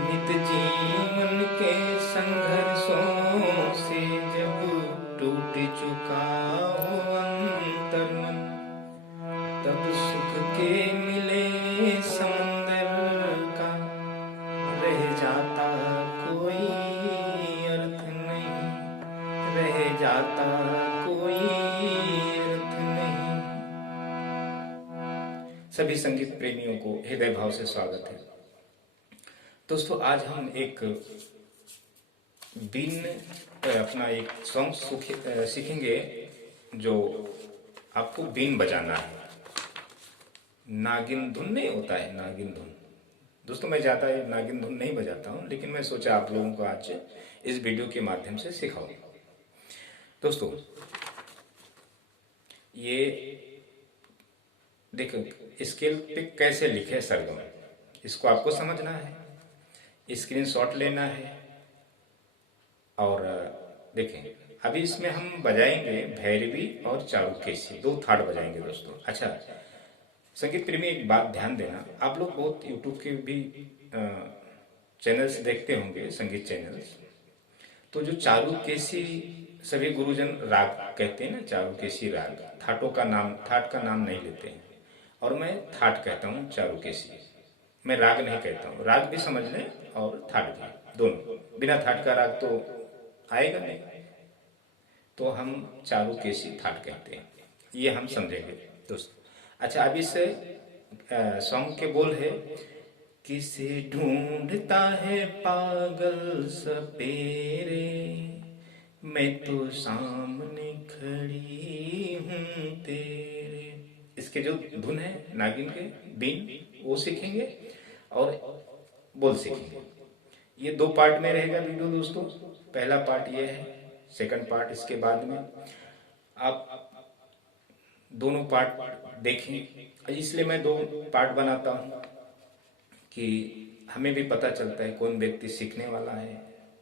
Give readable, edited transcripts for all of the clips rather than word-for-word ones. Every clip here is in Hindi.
नित जीवन के संघर्षों से जब टूट चुका हो अंतर्मन, तब सुख के मिले समंदर का रह जाता कोई अर्थ नहीं, रह जाता कोई अर्थ नहीं। सभी संगीत प्रेमियों को हृदय भाव से स्वागत है। दोस्तों, आज हम एक बीन अपना एक सॉन्ग सीखेंगे जो आपको बीन बजाना है। नागिन धुन नहीं होता है, नागिन धुन। दोस्तों, मैं ज़्यादा नागिन धुन नहीं बजाता हूँ, लेकिन मैं सोचा आप लोगों को आज इस वीडियो के माध्यम से सिखाऊं। दोस्तों, ये देखो स्केल पे कैसे लिखे सरगम, इसको आपको समझना है, स्क्रीनशॉट लेना है। और देखें, अभी इसमें हम बजाएंगे भैरवी और चारुकेशी, दो थाट बजाएंगे दोस्तों। अच्छा, संगीत प्रेमी एक बात ध्यान देना, आप लोग बहुत यूट्यूब के भी चैनल्स देखते होंगे, संगीत चैनल्स। तो जो चारुकेशी सभी गुरुजन राग कहते हैं ना, चारुकेशी राग, थाटों का नाम, थाट का नाम नहीं लेते हैं, और मैं थाट कहता हूँ चारुकेशी। मैं राग नहीं कहता हूँ, राग भी समझ लें और थाट भी, दोनों। बिना थाट का राग तो आएगा नहीं, तो हम चारुकेशी थाट कहते हैं, ये हम समझेंगे दोस्तों। अच्छा, अब इस सॉन्ग के बोल है, किसे ढूंढता है पागल सपेरे, मैं तो सामने खड़ी हूँ तेरे। इसके जो धुन है नागिन के बीन, वो सीखेंगे और बोल सीखेंगे। ये दो पार्ट में रहेगा वीडियो दोस्तों। पहला पार्ट ये है, सेकंड पार्ट इसके बाद में। आप दोनों पार्ट देखें, इसलिए मैं दो पार्ट बनाता हूँ कि हमें भी पता चलता है कौन व्यक्ति सीखने वाला है,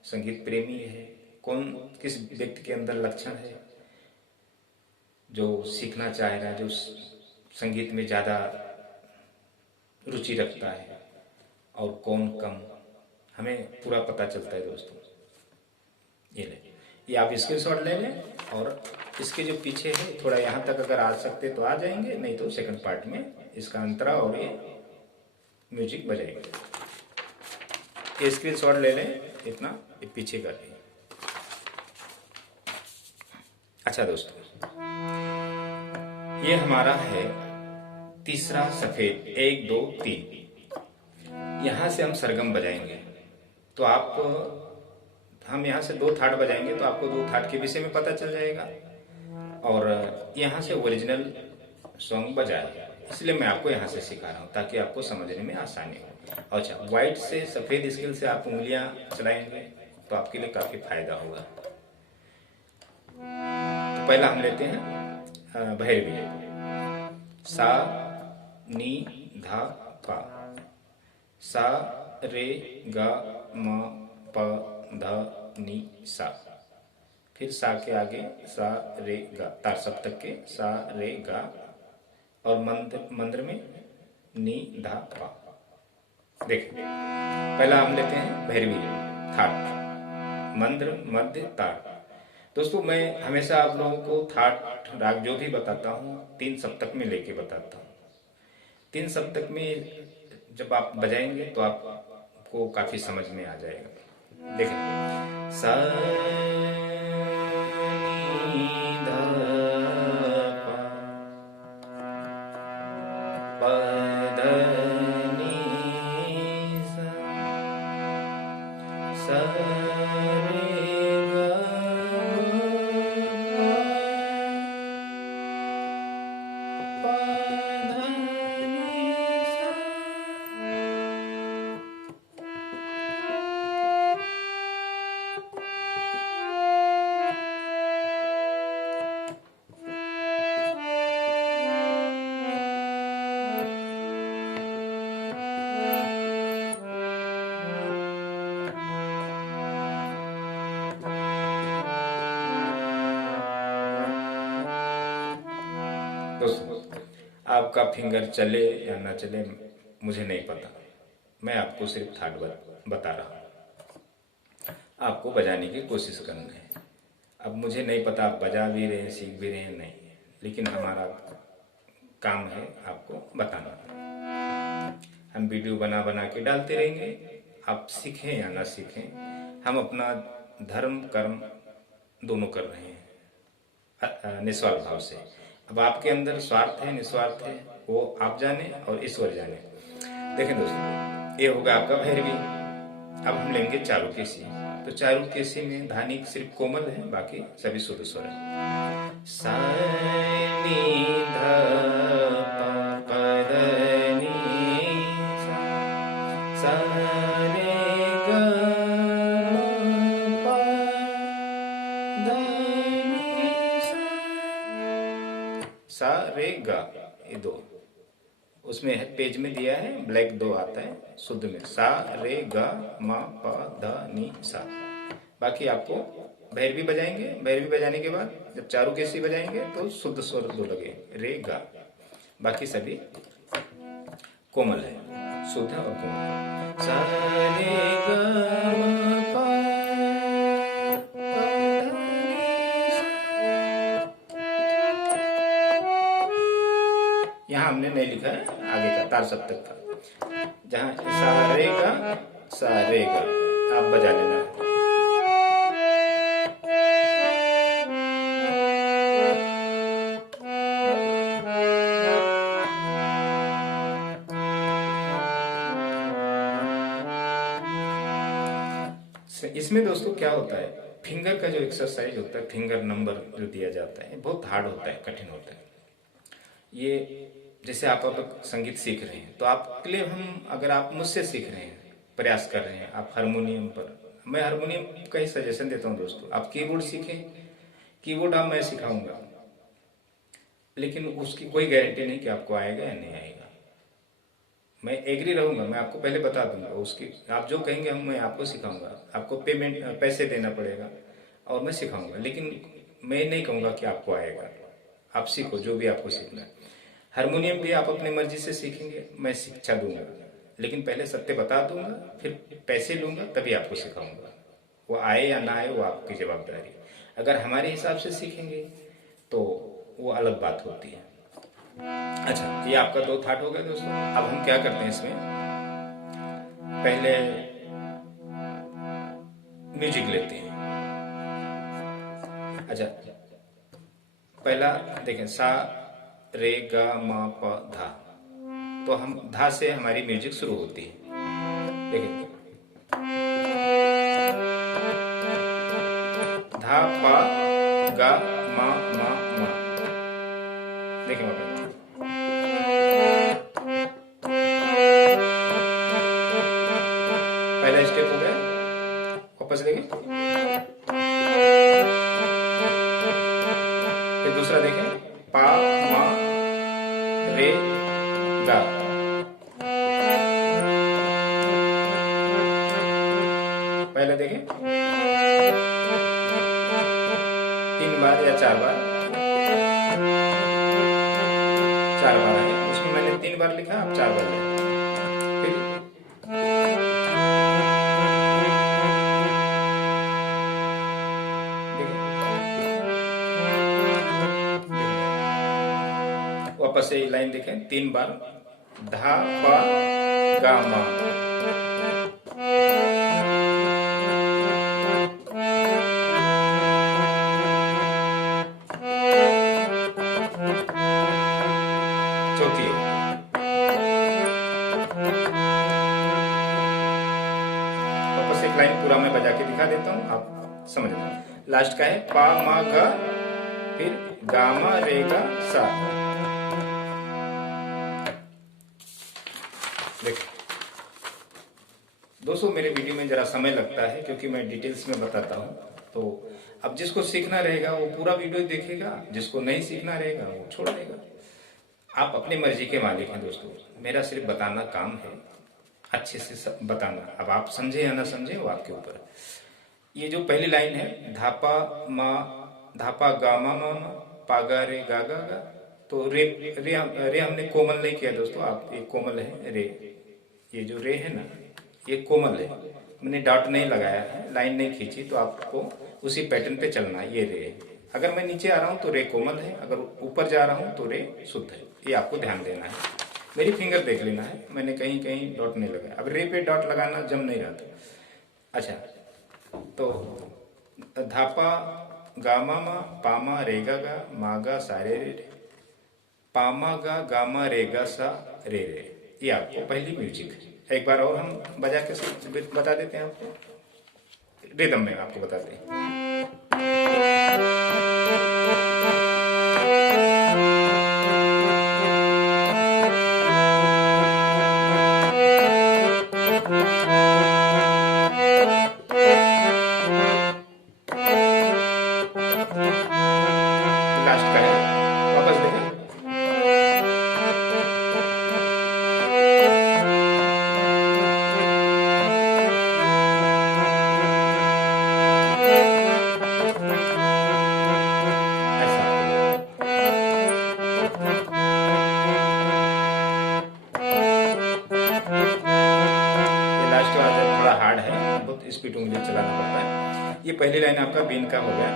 संगीत प्रेमी है, कौन किस व्यक्ति के अंदर लक्षण है जो सीखना चाह रहा है, जो संगीत में ज़्यादा रुचि रखता है, और कौन कम, हमें पूरा पता चलता है दोस्तों। ये ले, ये आप स्क्रीनशॉट ले लें, और इसके जो पीछे है थोड़ा यहाँ तक अगर आ सकते तो आ जाएंगे, नहीं तो सेकंड पार्ट में इसका अंतरा और ये म्यूजिक बजाएंगे। ये स्क्रीनशॉट ले लें, इतना ये पीछे कर लें। अच्छा दोस्तों, ये हमारा है तीसरा सफेद, 1 2 3। यहाँ से हम सरगम बजाएंगे, तो आप हम यहाँ से दो थाट बजाएंगे, तो आपको दो थाट के विषय में पता चल जाएगा, और यहाँ से ओरिजिनल सॉन्ग बजाए, इसलिए मैं आपको यहाँ से सिखा रहा हूँ ताकि आपको समझने में आसानी हो। अच्छा, वाइट से सफेद स्केल से आप उंगलियां चलाएंगे तो आपके लिए काफी फायदा होगा। तो पहला हम लेते हैं भैरवी, सा नी धा पा, सा रे गा म प ध नी सा। फिर सा के आगे सा रे गा, तार सप्तक के सा रे गा, और मंद्र में नी धा पा। देखिए, पहला हम लेते हैं भैरवी थाट, मंद्र मध्य तार। दोस्तों, मैं हमेशा आप लोगों को थाट राग जो भी बताता हूँ 3 सप्तक में लेके बताता हूँ। 3 सप्तक में जब आप बजाएंगे तो आपको काफी समझ में आ जाएगा। देखें, सा नी धा पा, प ध नी सा, सा रे गा प ध नी सा। दोस्तों, आपका फिंगर चले या ना चले मुझे नहीं पता, मैं आपको सिर्फ थाट बता रहा हूँ, आपको बजाने की कोशिश करनी है। अब मुझे नहीं पता आप बजा भी रहे हैं, सीख भी रहे हैं, नहीं, लेकिन हमारा काम है आपको बताना। हम वीडियो बना बना के डालते रहेंगे, आप सीखें या ना सीखें, हम अपना धर्म कर्म दोनों कर रहे हैं निस्वार्थ भाव से। अब आपके अंदर स्वार्थ है निस्वार्थ है वो आप जाने और ईश्वर जाने। देखें दोस्तों, ये होगा आपका भैरवी। अब हम लेंगे चारुकेशी। तो चारुकेशी में धानी सिर्फ कोमल है, बाकी सभी शुद्ध स्वर है। सा नी ध प ध नी सा, सा रे ग म प ध नी सा रे गा, ये दो उसमें है, पेज में दिया है ब्लैक, दो आता है शुद्ध में, सा रे गा म प ध नी सा। बाकी आपको भैरवी बजाएंगे, भैरवी बजाने के बाद जब चारुकेशी बजाएंगे तो शुद्ध स्वर दो लगे, रे गा। बाकी सभी कोमल है, शुद्ध और कोमल। सा रे गा म प यहाँ हमने नहीं लिखा है आगे का तार सप्तक का, जहाँ सा रे गा आप बजा लेना। इसमें दोस्तों क्या होता है, फिंगर का जो एक्सरसाइज होता है, फिंगर नंबर जो दिया जाता है बहुत हार्ड होता है, कठिन होता है। ये जैसे आप अब संगीत सीख रहे हैं तो आपके लिए हम, अगर आप मुझसे सीख रहे हैं, प्रयास कर रहे हैं, आप हारमोनियम पर, मैं हारमोनियम का ही सजेशन देता हूँ दोस्तों। आप कीबोर्ड सीखें, कीबोर्ड आप मैं सिखाऊंगा, लेकिन उसकी कोई गारंटी नहीं कि आपको आएगा या नहीं आएगा। मैं एग्री रहूंगा, मैं आपको पहले बता दूंगा, उसकी आप जो कहेंगे हम मैं आपको सिखाऊंगा। आपको पेमेंट पैसे देना पड़ेगा और मैं सिखाऊंगा, लेकिन मैं नहीं कहूँगा कि आपको आएगा। आप सीखो जो भी आपको सीखना है। हारमोनियम भी आप अपनी मर्जी से सीखेंगे, मैं शिक्षा दूंगा, लेकिन पहले सत्य बता दूंगा, फिर पैसे लूंगा, तभी आपको सिखाऊंगा। वो आए या ना आए वो आपकी जवाबदारी। अगर हमारे हिसाब से सीखेंगे तो वो अलग बात होती है। अच्छा, ये आपका दो थाट हो गया दोस्तों। अब हम क्या करते हैं इसमें, पहले म्यूजिक लेते हैं। अच्छा, पहला देखें, सा रे गा म प धा, तो हम धा से हमारी म्यूजिक शुरू होती है। देखिए, धा प गा म म म, देखिए पहला स्टेप हो गया। वापस देखें, फिर दूसरा देखें, पा मा रे गा, पहले देखें 3 बार या 4 बार, 4 बार है उसमें, मैंने 3 बार लिखा, आप 4 बार लिखा। फिर वापस से लाइन देखें, 3 बार, धा पा गा मा, चौथी है। वापस एक लाइन पूरा मैं बजा के दिखा देता हूँ, आप समझ लें। लास्ट का है पा मा गा, फिर गा मा रे गा सा। देखिए दोस्तों, मेरे वीडियो में जरा समय लगता है क्योंकि मैं डिटेल्स में बताता हूँ। तो अब जिसको सीखना रहेगा वो पूरा वीडियो देखेगा, जिसको नहीं सीखना रहेगा वो छोड़ देगा। आप अपनी मर्जी के मालिक हैं दोस्तों, मेरा सिर्फ बताना काम है, अच्छे से बताना। अब आप समझे या ना समझे वो आपके ऊपर। ये जो पहली लाइन है, धापा मा, धापा गा मा मा मा, पा गा रे गा गा गा, तो रे रे हमने कोमल नहीं किया दोस्तों, आप एक कोमल है रे, ये जो रे है ना ये कोमल है, मैंने डॉट नहीं लगाया है, लाइन नहीं खींची, तो आपको उसी पैटर्न पे चलना है। ये रे, अगर मैं नीचे आ रहा हूँ तो रे कोमल है, अगर ऊपर जा रहा हूँ तो रे शुद्ध है। ये आपको ध्यान देना है। मेरी फिंगर देख लेना है, मैंने कहीं कहीं डॉट नहीं लगाया। अब रे पे डॉट लगाना जम नहीं रहा था। अच्छा, तो धापा गामा मा पामा रेगा गा मागा सा रे रे, पामा गा गामा रेगा सा रे रे। ये आपको पहली म्यूजिक है। एक बार और हम बजा के बता देते हैं आपको, रिदम में आपको बताते हैं। लास्ट का है, वापस देखें। स्पीड उंगली चलाना पड़ता है। ये पहली लाइन आपका बीन का हो गया।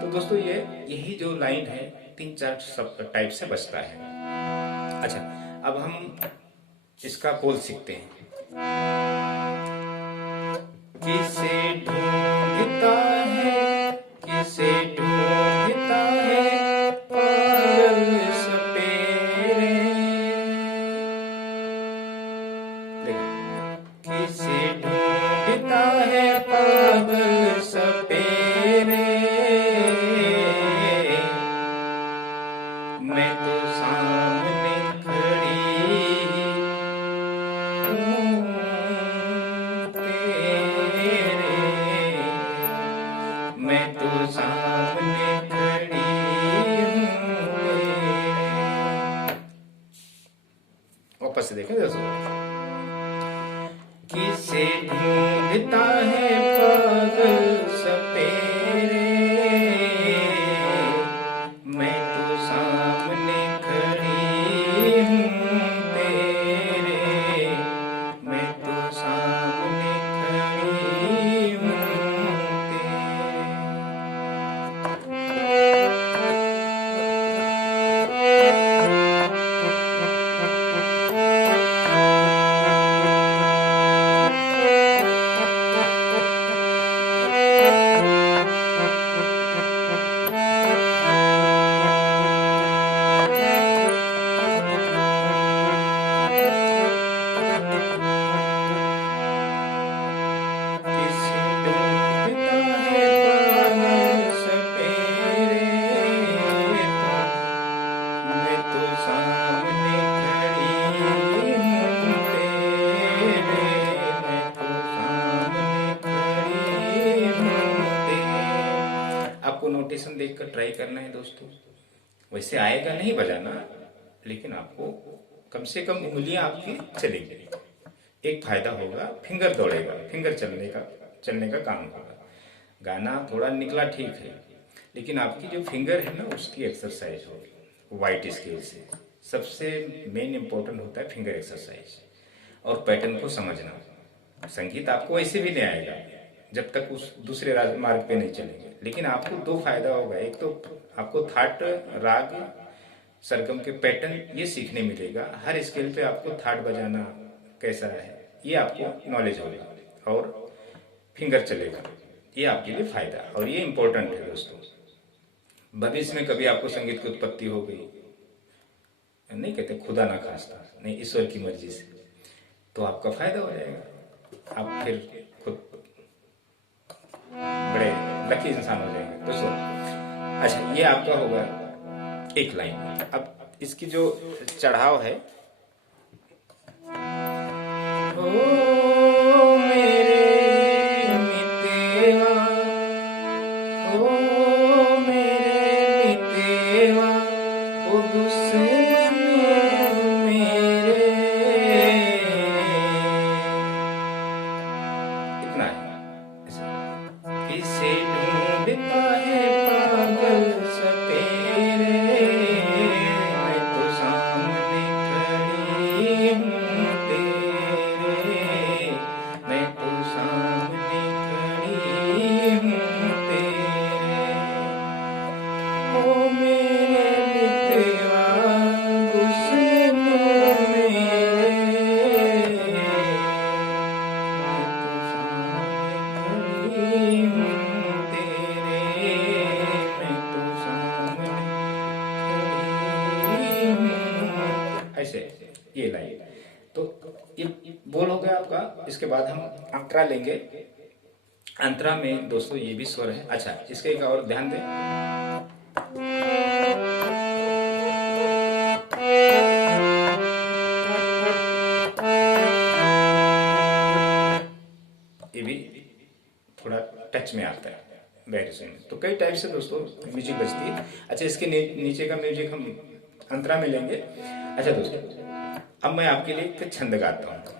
तो दोस्तों ये यही जो लाइन है 3-4 सब टाइप से बचता है। अच्छा, अब हम इसका बोल सीखते हैं। किसे ढूंढता है, किसे ढूंढता है पागल सपेरे, किसे ढूंढता है पागल सपेरे, मैं तो सामने खड़ी हूँ तेरे, मैं तो सामने खड़ी हूँ तेरे। वापस से देखें दोस्तों। किसे ढूंढता है पागल सपेरे, मैं तो सामने खड़ी हूँ तेरे, मैं तो सामने खड़ी हूँ तेरे। आपको नोटेशन देखकर ट्राई करना है दोस्तों। वैसे आएगा नहीं बजाना, लेकिन आपको कम से कम उंगलियां आपकी चलेंगी। एक फायदा होगा, फिंगर दौड़ेगा, फिंगर चलने का काम होगा। गाना थोड़ा निकला ठीक है, लेकिन आपकी जो फिंगर है ना उसकी एक्सरसाइज होगी वाइट स्केल से। सबसे मेन इंपॉर्टेंट होता है फिंगर एक्सरसाइज और पैटर्न को समझना। संगीत आपको ऐसे भी नहीं आएगा जब तक उस दूसरे मार्ग पे नहीं चलेंगे, लेकिन आपको दो फायदा होगा। एक तो आपको थाट, राग, सरगम के पैटर्न ये सीखने मिलेगा। हर स्केल पे आपको थाट बजाना कैसा है ये आपको नॉलेज होगा और फिंगर चलेगा। ये आपके लिए फायदा और ये इंपॉर्टेंट है दोस्तों। भविष्य में कभी आपको संगीत की उत्पत्ति हो गई, नहीं कहते खुदा ना खास्ता, नहीं ईश्वर की मर्जी से, तो आपका फायदा हो जाएगा। आप फिर खुद बड़े लकी इंसान हो जाएंगे दोस्तों। अच्छा, ये आपका होगा एक लाइन। अब इसकी जो चढ़ाव है, ओ मेरे मितेवा, ओ मेरे मितेवा, ओ दुश्मन मेरे, इतना है। किसे ढूंढता है पागल सपेरे, मैं तो सामने खड़ी हूँ तेरे, अंतरा लेंगे। अंतरा में दोस्तों ये भी स्वर है। अच्छा, इसके एक और ध्यान दें, ये भी थोड़ा टच में आता है बैरिसन में। तो कई टाइप से दोस्तों म्यूजिक बजती है। अच्छा, इसके नीचे का म्यूजिक हम अंतरा में लेंगे। अच्छा दोस्तों, अब मैं आपके लिए एक छंद गाता हूँ।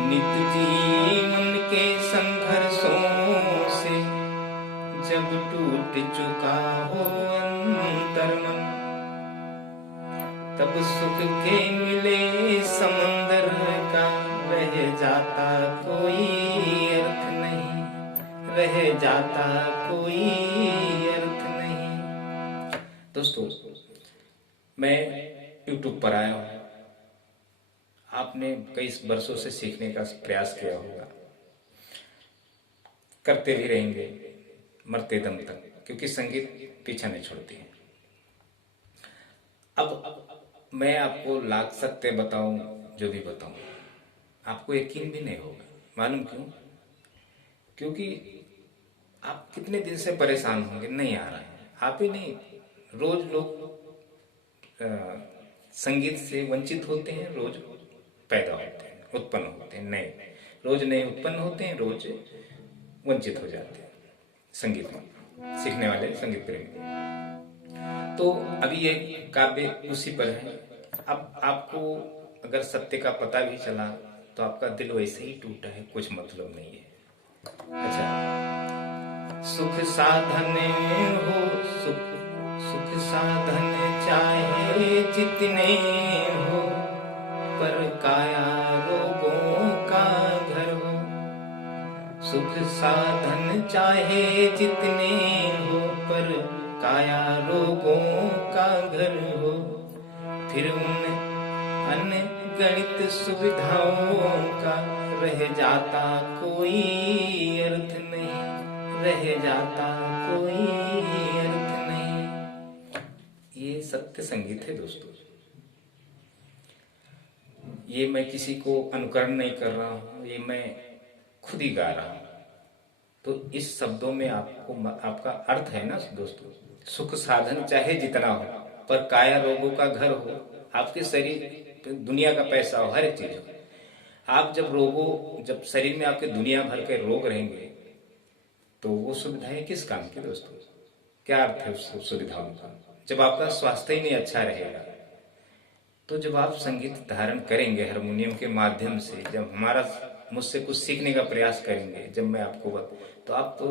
नित जीवन के संघर्षों से जब टूट चुका हो अंतर्मन, तब सुख के मिले समंदर का रह जाता कोई अर्थ नहीं, रह जाता कोई अर्थ नहीं। दोस्तों, मैं YouTube पर आया हूँ। आपने कई वर्षों से सीखने का प्रयास किया होगा, करते भी रहेंगे मरते दम तक, क्योंकि संगीत पीछा नहीं छोड़ती है। अब मैं आपको लाख सत्य बताऊं, जो भी बताऊं, आपको यकीन भी नहीं होगा। मालूम क्यों? क्योंकि आप कितने दिन से परेशान होंगे, नहीं आ रहा है। आप ही नहीं, रोज लोग संगीत से वंचित होते हैं, रोज पैदा होते हैं, उत्पन्न होते हैं, नए रोज नए उत्पन्न होते हैं, रोज वंचित हो जाते हैं संगीत में सीखने वाले संगीत प्रेमी। तो अभी ये काव्य उसी पर है। अब आपको अगर सत्य का पता भी चला तो आपका दिल वैसे ही टूटा है, कुछ मतलब नहीं है। अच्छा, सुख साधन हो, सुख साधन चाहे जितने हो, पर काया रोगों का घर हो। सुख साधन चाहे जितने हो, पर काया रोगों का घर हो। फिर उन अनगणित सुविधाओं का रह जाता कोई अर्थ नहीं, रह जाता कोई अर्थ नहीं। ये सत्य संगीत है दोस्तों। ये मैं किसी को अनुकरण नहीं कर रहा हूँ, ये मैं खुद ही गा रहा हूँ। तो इस शब्दों में आपको आपका अर्थ है ना दोस्तों। सुख साधन चाहे जितना हो, पर काया रोगों का घर हो। आपके शरीर, दुनिया का पैसा हो, हर एक चीज हो। आप जब शरीर में आपके दुनिया भर के रोग रहेंगे, तो वो सुविधाएं किस काम की दोस्तों? क्या अर्थ है उस सुविधाओं का, जब आपका स्वास्थ्य ही नहीं अच्छा रहेगा? तो जब आप संगीत धारण करेंगे हारमोनियम के माध्यम से, जब मुझसे कुछ सीखने का प्रयास करेंगे, जब मैं आपको तो आप तो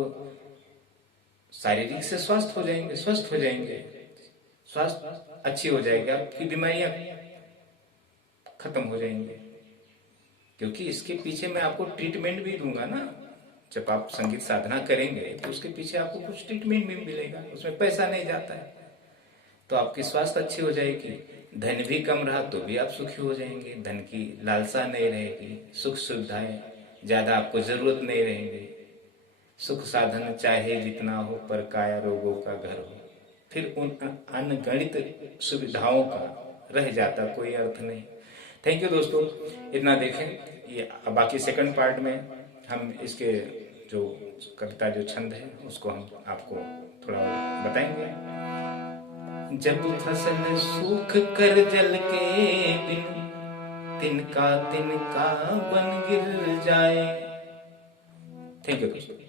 शारीरिक से स्वस्थ हो जाएंगे, स्वास्थ्य अच्छी हो जाएगी, आपकी बीमारियां खत्म हो जाएंगी। क्योंकि इसके पीछे मैं आपको ट्रीटमेंट भी दूंगा ना। जब आप संगीत साधना करेंगे तो उसके पीछे आपको कुछ ट्रीटमेंट भी मिलेगा, उसमें पैसा नहीं जाता है। तो आपकी स्वास्थ्य अच्छी हो जाएगी, धन भी कम रहा तो भी आप सुखी हो जाएंगे, धन की लालसा नहीं रहेगी, सुख सुविधाएं ज्यादा आपको जरूरत नहीं रहेंगी। सुख साधन चाहे जितना हो, पर काया रोगों का घर हो। फिर उन अनगणित सुविधाओं का रह जाता कोई अर्थ नहीं। थैंक यू दोस्तों, इतना देखें। ये बाकी सेकंड पार्ट में हम इसके जो कविता जो छंद है उसको हम आपको थोड़ा बताएंगे। जब फसल सूख कर जल के बिन तिनका तिनका बन गिर जाए। थैंक यू दोस्तों।